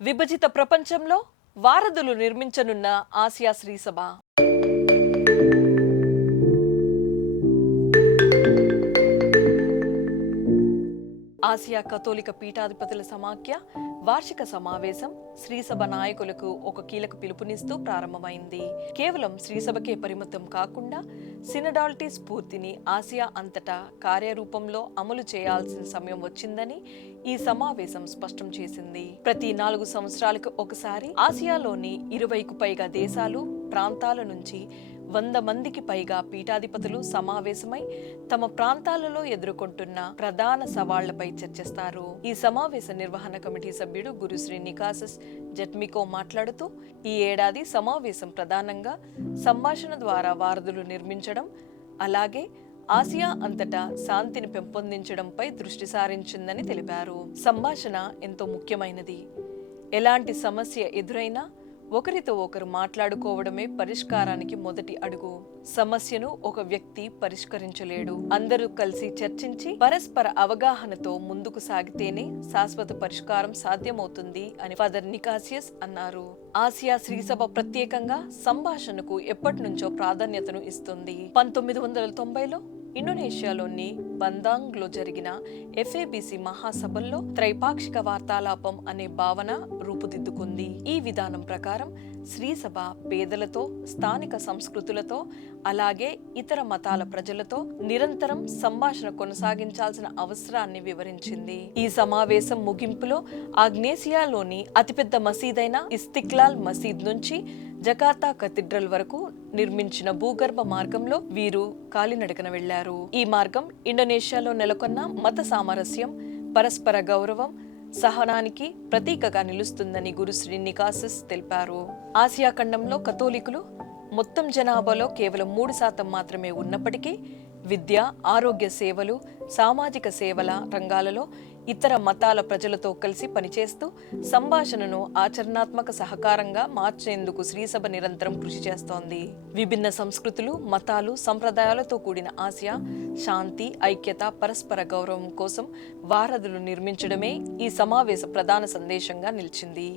విభజిత ప్రపంచంలో వారధులు నిర్మించనున్న ఆసియా శ్రీసభ. ఆసియా కథోలిక పీఠాధిపతుల సమాఖ్య వార్షిక సమావేశం శ్రీసభ నాయకులకు ఒక కీలక పిలుపునిస్తూ ప్రారంభమైంది. కేవలం శ్రీసభకే పరిమితం కాకుండా సినడాలిటీ స్ఫూర్తిని ఆసియా అంతటా కార్యరూపంలో అమలు చేయాల్సిన సమయం వచ్చిందని ఈ సమావేశం స్పష్టం చేసింది. ప్రతి 4 సంవత్సరాలకు ఒకసారి ఆసియాలోని 20కు పైగా దేశాలు, ప్రాంతాల నుంచి 100 మందికి పైగా పీఠాధిపతులు సమావేశమై తమ ప్రాంతాలలో ఎదుర్కొంటున్న ప్రధాన సవాళ్లపై చర్చిస్తారు. ఈ సమావేశ నిర్వహణ కమిటీ సభ్యుడు గురుశ్రీ నికాసస్ జట్మికో మాట్లాడుతూ, ఈ ఏడాది సమావేశం ప్రధానంగా సంభాషణ ద్వారా వారధులు నిర్మించడం, అలాగే ఆసియా అంతటా శాంతిని పెంపొందించడంపై దృష్టి సారించిందని తెలిపారు. సంభాషణ ఎంతో ముఖ్యమైనది. ఎలాంటి సమస్య ఎదురైనా ఒకరితో ఒకరు మాట్లాడుకోవడమే పరిష్కారానికి మొదటి అడుగు. సమస్యను ఒక వ్యక్తి పరిష్కరించలేడు. అందరూ కలిసి చర్చించి పరస్పర అవగాహనతో ముందుకు సాగితేనే శాశ్వత పరిష్కారం సాధ్యమవుతుంది అని ఫాదర్ నికాసియస్ అన్నారు. ఆసియా శ్రీసభ ప్రత్యేకంగా సంభాషణకు ఎప్పటి నుంచో ప్రాధాన్యతను ఇస్తుంది. 1990లో ఇండోనేషియాలోని బందాంగ్లో జరిగిన FABC మహాసభల్లో త్రైపాక్షిక వార్తాలాపం అనే భావన రూపుదిద్దుకుంది. ఈ విధానం ప్రకారం శ్రీసభ పేదలతో, స్థానిక సంస్కృతులతో, అలాగే ఇతర మతాల ప్రజలతో నిరంతరం సంభాషణ కొనసాగించాల్సిన అవసరాన్ని వివరించింది. ఈ సమావేశం ముగింపులో ఆగ్నేసియాలోని అతిపెద్ద మసీదైన ఇస్తిక్లాల్ మసీద్ నుంచి జకార్తా కథీడ్రల్ వరకు నిర్మించిన భూగర్భ మార్గంలో వీరు కాలినడకన వెళ్లారు. ఈ మార్గం ఇండోనేషియాలో నెలకొన్న మత సామరస్యం, పరస్పర గౌరవం, సహనానికి ప్రతీకగా నిలుస్తుందని గురుశ్రీ నికాసస్ తెలిపారు. ఆసియా ఖండంలో కథోలికులు మొత్తం జనాభాలో కేవలం 3% మాత్రమే ఉన్నప్పటికీ విద్య, ఆరోగ్య సేవలు, సామాజిక సేవల రంగాలలో ఇతర మతాల ప్రజలతో కలిసి పనిచేస్తూ సంభాషణను ఆచరణాత్మక సహకారంగా మార్చేందుకు శ్రీసభ నిరంతరం కృషి చేస్తోంది. విభిన్న సంస్కృతులు, మతాలు, సంప్రదాయాలతో కూడిన ఆసియా శాంతి, ఐక్యత, పరస్పర గౌరవం కోసం వారధులు నిర్మించడమే ఈ సమావేశ ప్రధాన సందేశంగా నిలిచింది.